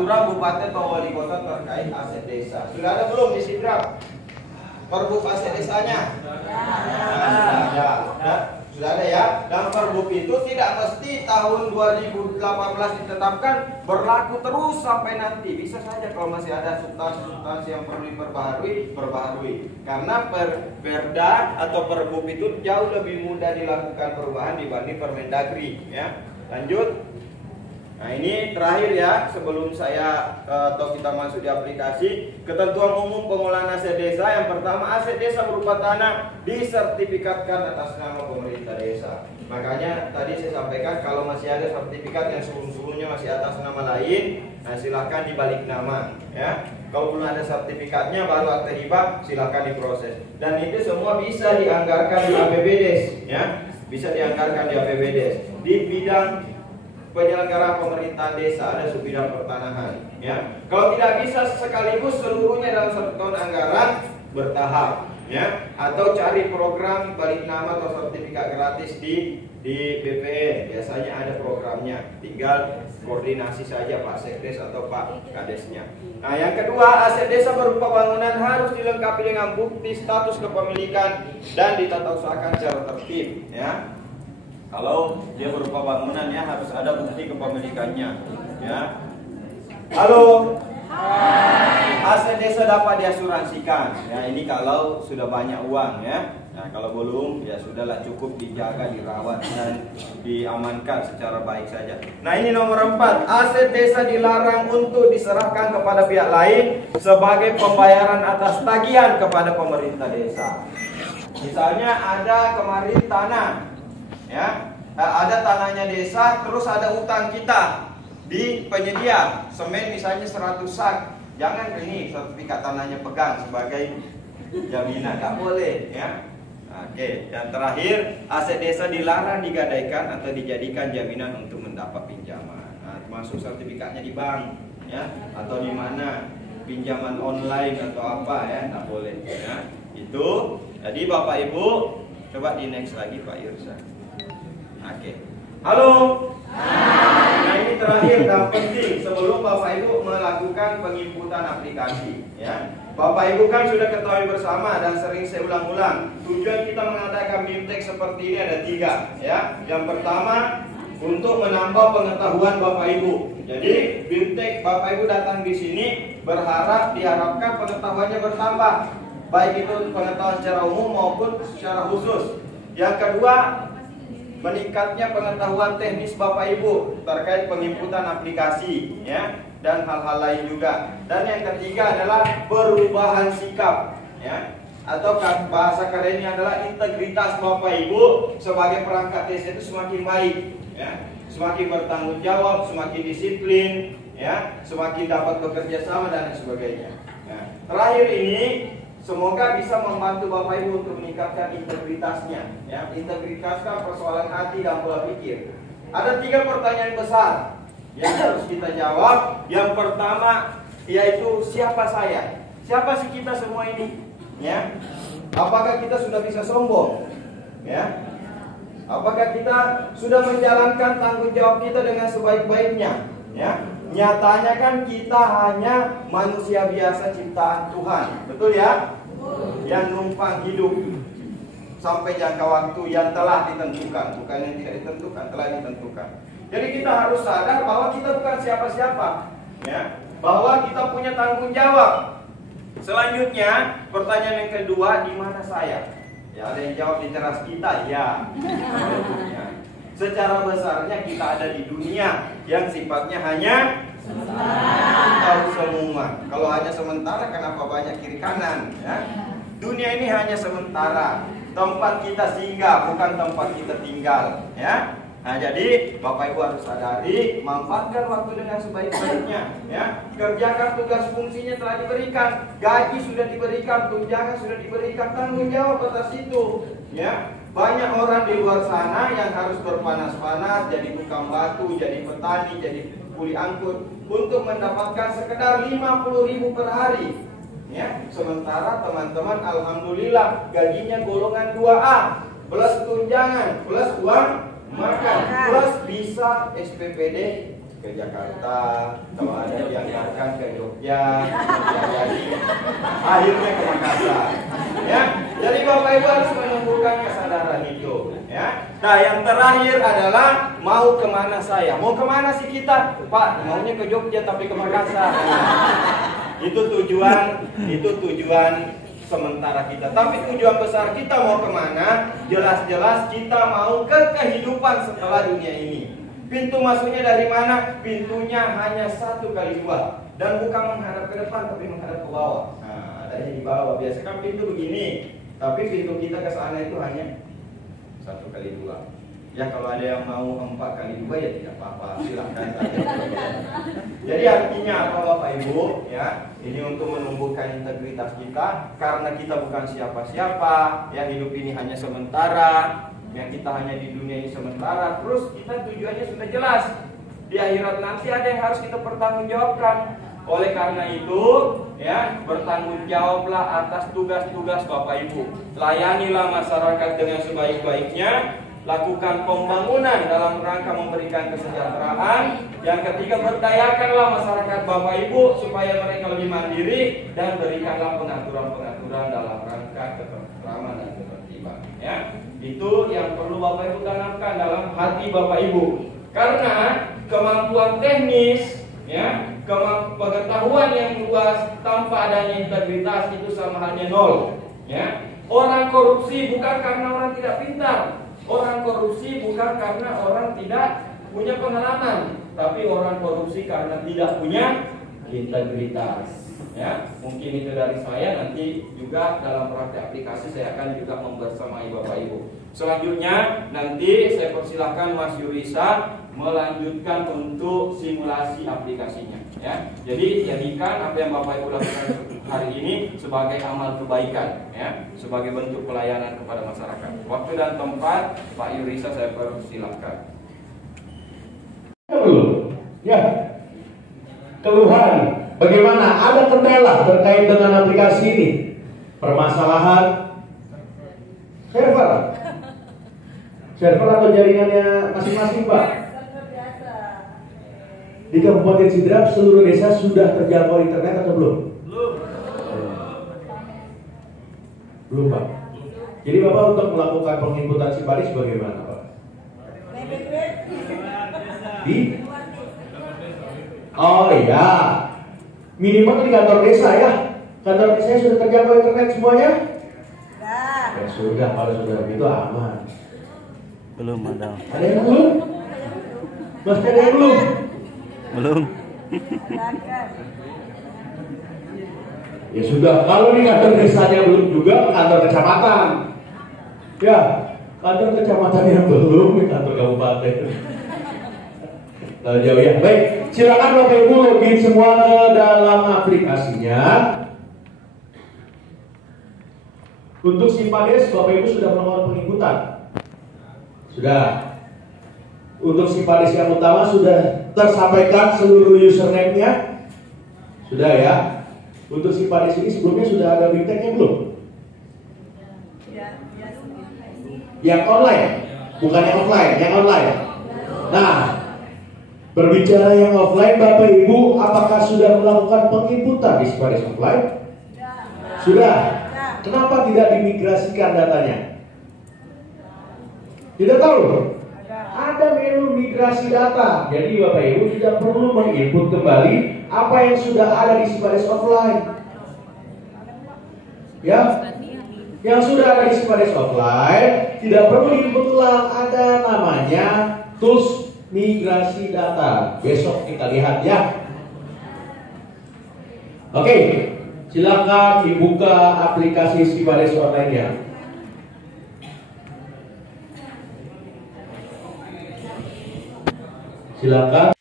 peraturan bupati atau wali kota terkait aset desa. Sudah ada belum di Sidrap? Perbuk aset desanya? Sudah ada ya. Dan perbuk itu tidak mesti tahun 2018 ditetapkan berlaku terus sampai nanti. Bisa saja kalau masih ada substansi yang perlu diperbaharui. Karena perda atau perbuk itu jauh lebih mudah dilakukan perubahan dibanding Permendagri. Ya, lanjut. Nah, ini terakhir ya, sebelum saya atau kita masuk di aplikasi. Ketentuan umum pengolahan aset desa. Yang pertama, aset desa berupa tanah disertifikatkan atas nama pemerintah desa. Makanya tadi saya sampaikan kalau masih ada sertifikat yang sebelum-sebelumnya masih atas nama lain, nah silahkan dibalik nama ya. Kalau belum ada sertifikatnya baru akte hibah, silahkan diproses. Dan itu semua bisa dianggarkan di APBDes ya. Bisa dianggarkan di APBDes. Di bidang penyelenggaraan pemerintahan desa ada subbidang pertanahan ya. Kalau tidak bisa sekaligus seluruhnya dalam satu tahun anggaran, bertahap ya, atau cari program balik nama atau sertifikat gratis di BPN. Biasanya ada programnya, tinggal koordinasi saja Pak Sekdes atau Pak Kadesnya. Nah, yang kedua, aset desa berupa bangunan harus dilengkapi dengan bukti status kepemilikan dan ditata usahakan secara tertib ya. Kalau dia berupa bangunan ya harus ada bukti kepemilikannya ya. Halo. Aset desa dapat diasuransikan ya, ini kalau sudah banyak uang ya. Nah, kalau belum ya sudahlah, cukup dijaga, dirawat dan diamankan secara baik saja. Nah, ini nomor 4, aset desa dilarang untuk diserahkan kepada pihak lain sebagai pembayaran atas tagihan kepada pemerintah desa. Misalnya ada kemarin tanah ya, ada tanahnya desa, terus ada utang kita di penyedia semen misalnya 100 sak. Jangan ini sertifikat tanahnya pegang sebagai jaminan, nggak boleh ya. Oke, dan terakhir, aset desa dilarang digadaikan atau dijadikan jaminan untuk mendapat pinjaman. Nah, termasuk sertifikatnya di bank ya, atau di mana pinjaman online atau apa ya, nggak boleh ya. Itu. Jadi Bapak Ibu, coba di next lagi Pak Irsa. Oke. Halo. Nah, ini terakhir dan penting sebelum Bapak Ibu melakukan penginputan aplikasi ya. Bapak Ibu kan sudah ketahui bersama dan sering saya ulang-ulang, tujuan kita mengadakan BIMTEK seperti ini ada 3 ya. Yang pertama, untuk menambah pengetahuan Bapak Ibu. Jadi BIMTEK Bapak Ibu datang di sini diharapkan pengetahuannya bertambah, baik itu pengetahuan secara umum maupun secara khusus. Yang kedua, meningkatnya pengetahuan teknis Bapak Ibu terkait penginputan aplikasi ya, dan hal-hal lain juga. Dan yang ketiga adalah perubahan sikap ya, atau bahasa kerennya adalah integritas Bapak Ibu sebagai perangkat desa itu semakin baik ya, semakin bertanggung jawab, semakin disiplin ya, semakin dapat bekerja sama dan sebagainya. Nah, terakhir ini semoga bisa membantu Bapak Ibu untuk meningkatkan integritasnya ya. Integritas kan persoalan hati dan pola pikir. Ada 3 pertanyaan besar yang harus kita jawab. Yang pertama yaitu siapa saya? Siapa sih kita semua ini? Ya. Apakah kita sudah bisa sombong? Ya. Apakah kita sudah menjalankan tanggung jawab kita dengan sebaik-baiknya? Ya. Nyatanya kan kita hanya manusia biasa ciptaan Tuhan, betul ya? Yang numpang hidup sampai jangka waktu yang telah ditentukan, bukan yang tidak ditentukan, telah ditentukan. Jadi kita harus sadar bahwa kita bukan siapa-siapa, ya, bahwa kita punya tanggung jawab. Selanjutnya, pertanyaan yang kedua, di mana saya? Ya, ada yang jawab di teras kita, ya. Secara besarnya kita ada di dunia yang sifatnya hanya tahu semua. Kalau hanya sementara, kenapa banyak kiri kanan? Ya? Dunia ini hanya sementara. Tempat kita singgah, bukan tempat kita tinggal. Ya. Nah, jadi Bapak Ibu harus sadari, manfaatkan waktu dengan sebaik-baiknya. Ya. Kerjakan tugas fungsinya telah diberikan, gaji sudah diberikan, tunjangan sudah diberikan, tanggung jawab atas itu. Ya. Banyak orang di luar sana yang harus berpanas-panas, jadi tukang batu, jadi petani, jadi kuli angkut untuk mendapatkan sekedar 50.000 per hari. Ya, sementara teman-teman alhamdulillah gajinya golongan 2A, plus tunjangan, plus uang makan, plus bisa SPPD ke Jakarta kalau ada yang ya jadi akhirnya ke Makassar. Ya, jadi Bapak Ibu harus menumbuhkan kesadaran itu. Ya. Nah, yang terakhir adalah mau kemana saya? Mau kemana sih kita? Pak, maunya ke Jogja tapi ke Makassar. Itu tujuan sementara kita. Tapi tujuan besar kita mau kemana? Jelas-jelas kita mau ke kehidupan setelah dunia ini. Pintu masuknya dari mana? Pintunya hanya 1x2 dan bukan menghadap ke depan tapi menghadap ke bawah. Nah, adanya di bawah. Biasanya kan pintu begini, tapi pintu kita ke sana itu hanya 1x2. Ya kalau ada yang mau 4x2 ya tidak apa-apa, silahkan saja. Jadi artinya apa Bapak Ibu? Ya, ini untuk menumbuhkan integritas kita karena kita bukan siapa-siapa. Ya, hidup ini hanya sementara. Yang kita hanya di dunia ini sementara. Terus kita tujuannya sudah jelas. Di akhirat nanti ada yang harus kita pertanggungjawabkan. Oleh karena itu, ya, bertanggungjawablah atas tugas-tugas Bapak Ibu. Layanilah masyarakat dengan sebaik-baiknya. Lakukan pembangunan dalam rangka memberikan kesejahteraan. Yang ketiga, berdayakanlah masyarakat Bapak Ibu supaya mereka lebih mandiri dan berikanlah pengaturan-pengaturan dalam rangka ketentraman dan ketertiban. Ya, itu yang perlu Bapak Ibu tanamkan dalam hati Bapak Ibu. Karena kemampuan teknis, ya, pengetahuan yang luas tanpa adanya integritas itu sama halnya nol. Ya, orang korupsi bukan karena orang tidak pintar. Orang korupsi bukan karena orang tidak punya pengalaman, tapi orang korupsi karena tidak punya integritas. Ya, mungkin itu dari saya. Nanti juga dalam praktek aplikasi saya akan juga membersamai Bapak Ibu. Selanjutnya nanti saya persilahkan Mas Yurisa melanjutkan untuk simulasi aplikasinya. Ya, jadi jadikan apa yang Bapak Ibu lakukan hari ini sebagai amal kebaikan, ya, sebagai bentuk pelayanan kepada masyarakat. Waktu dan tempat Pak Yurisa saya persilahkan. Ya, keluhan. Bagaimana? Ada kendala terkait dengan aplikasi ini? Permasalahan server atau jaringannya masing-masing, Pak? Di Kabupaten Sidrap seluruh desa sudah terjangkau internet atau belum? Belum, Pak. Jadi Bapak untuk melakukan penginputan SIMPADIS bagaimana, Pak? Oh iya, minimal di kantor desa ya. Kantor desa sudah terjangkau internet semuanya? Ya sudah, kalau sudah begitu aman. Belum ada. Ada yang belum? Masih ada yang belum? Belum. Ya sudah, kalau di kantor desanya belum juga, kantor kecamatan. Ya, kantor kecamatan yang belum, di kantor kabupaten. Lalu jauh ya. Baik, silakan Bapak Ibu login semua ke dalam aplikasinya. Untuk SIMPADIS, Bapak Ibu sudah melakukan penginputan. Sudah. Untuk SIMPADIS yang utama sudah tersampaikan seluruh username-nya. Sudah ya. Untuk SIMPADIS ini sebelumnya sudah ada big tag-nya belum? Yang online, bukan yang offline, yang online. Nah, berbicara yang offline, Bapak Ibu, apakah sudah melakukan penginputan di SIMPADIS offline? Sudah. Kenapa tidak dimigrasikan datanya? Tidak tahu. Ada menu migrasi data. Jadi Bapak Ibu tidak perlu menginput kembali apa yang sudah ada di SIMPADIS offline. Ya, yang sudah ada di SIMPADIS offline tidak perlu diinput ulang. Ada namanya tools migrasi data. Besok kita lihat ya. Oke, silakan dibuka aplikasi SIMPADIS online ya. Silakan.